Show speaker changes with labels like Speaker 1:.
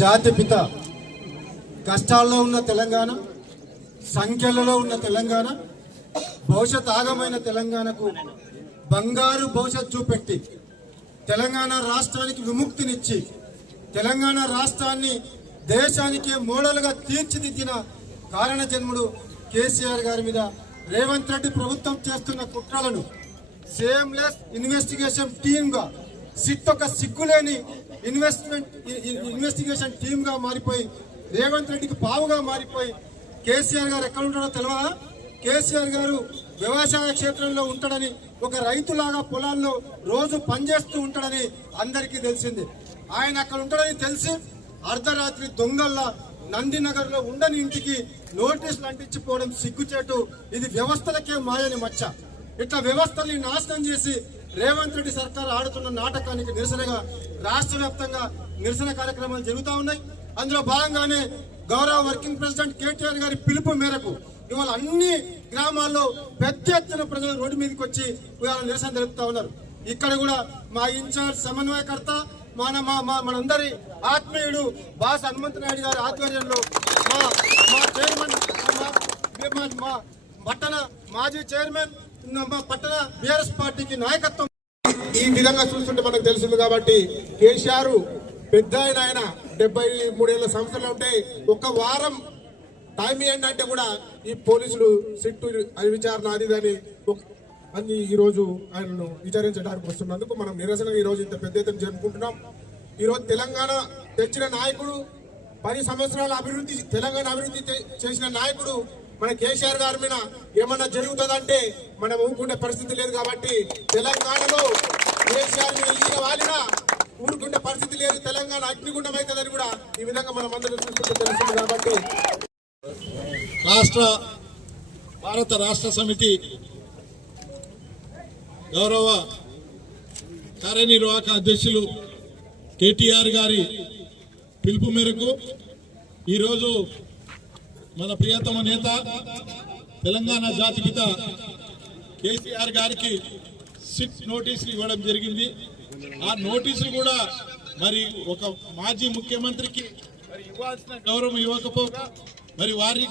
Speaker 1: జాతిపిత కష్టాల్లో ఉన్న తెలంగాణ సంఖ్యలలో ఉన్న తెలంగాణ భవిష్యత్ ఆగమైన తెలంగాణకు బంగారు భవిష్యత్ చూపెట్టి తెలంగాణ రాష్ట్రానికి విముక్తినిచ్చి తెలంగాణ రాష్ట్రాన్ని దేశానికే మోడల్గా తీర్చిదిద్దిన కారణ జన్ముడు కేసీఆర్ గారి మీద రేవంత్ రెడ్డి ప్రభుత్వం చేస్తున్న కుట్రలను సేమ్లెస్ ఇన్వెస్టిగేషన్ టీమ్గా సిట్ ఒక సిగ్గులేని ఇన్వెస్ట్మెంట్ ఇన్వెస్టిగేషన్ టీమ్గా మారిపోయి రేవంత్ రెడ్డికి పావుగా మారిపోయి కేసీఆర్ గారు ఎక్కడ ఉంటాడో తెలియదా కేసీఆర్ గారు వ్యవసాయ క్షేత్రంలో ఉంటాడని ఒక రైతులాగా పొలాల్లో రోజు పనిచేస్తూ ఉంటాడని అందరికీ తెలిసింది. ఆయన అక్కడ ఉంటాడని తెలిసి అర్ధరాత్రి దొంగల్లా నందినగర్లో ఉండని ఇంటికి నోటీసులు అంటించిపోవడం సిగ్గుచేటు ఇది వ్యవస్థలకే మాయని మచ్చ. ఇట్లా వ్యవస్థల్ని నాశనం చేసి రేవంత్ రెడ్డి సర్కార్ ఆడుతున్న నాటకానికి నిరసనగా రాష్ట్ర వ్యాప్తంగా నిరసన కార్యక్రమాలు జరుగుతూ ఉన్నాయి అందులో భాగంగానే గౌరవ వర్కింగ్ ప్రెసిడెంట్ కేటీఆర్ గారి పిలుపు మేరకు ఇవాళ అన్ని గ్రామాల్లో పెద్ద ఎత్తున ప్రజలు రోడ్డు మీదకి వచ్చి ఇవాళ నిరసన తెలుపుతా ఉన్నారు ఇక్కడ కూడా మా ఇన్ఛార్జ్ సమన్వయకర్త మన మా మా- మనందరి ఆత్మీయుడు బాస్ హనుమంత నాయుడు గారి ఆధ్వర్యంలో మా మా చైర్మన్ మా- పట్టణ మాజీ చైర్మన్ పట్టణ బీఆర్ఎస్ పార్టీకి నాయకత్వం.
Speaker 2: ఈ విధంగా చూస్తుంటే మనకు తెలిసింది కాబట్టి కేసీఆర్ పెద్ద ఆయన ఆయన. డెబ్బై మూడేళ్ళ సంవత్సరాలు ఉంటే ఒక వారం టైం ఇవ్వండి అంటే కూడా ఈ పోలీసులు సిట్టు అది విచారణ అది అని ఈరోజు ఆయనను విచారించడానికి వస్తున్నందుకు మనం నిరసన ఈ రోజు ఇంత పెద్ద ఎత్తున జరుపుకుంటున్నాం. ఈరోజు తెలంగాణ తెచ్చిన నాయకుడు పది సంవత్సరాల అభివృద్ధి తెలంగాణ అభివృద్ధి చేసిన నాయకుడు మన కేసీఆర్ గారి మీద ఏమన్నా జరుగుతుందంటే మనం ఊరుకునే పరిస్థితి లేదు కాబట్టి తెలంగాణలో కేసీఆర్ మీద ఈయన వాలినా ఊరుకునే పరిస్థితి లేదు. తెలంగాణ అగ్నిగుండం అవుతుందని కూడా ఈ విధంగా మనం అందరం చూసుకుంటే తెలుస్తుంది కాబట్టి
Speaker 3: రాష్ట్ర భారత రాష్ట్ర సమితి గౌరవ కార్యనిర్వాహక అధ్యక్షులు కేటీఆర్ గారి పిలుపు మేరకు ఈరోజు మన ప్రియతమ నేత తెలంగాణ జాతిపిత కేసీఆర్ గారికి సిట్ నోటీసులు ఇవ్వడం జరిగింది. ఆ నోటీసులు కూడా మరి ఒక మాజీ ముఖ్యమంత్రికి మరి ఇవ్వాల్సిన గౌరవం ఇవ్వకపోగా మరి వారి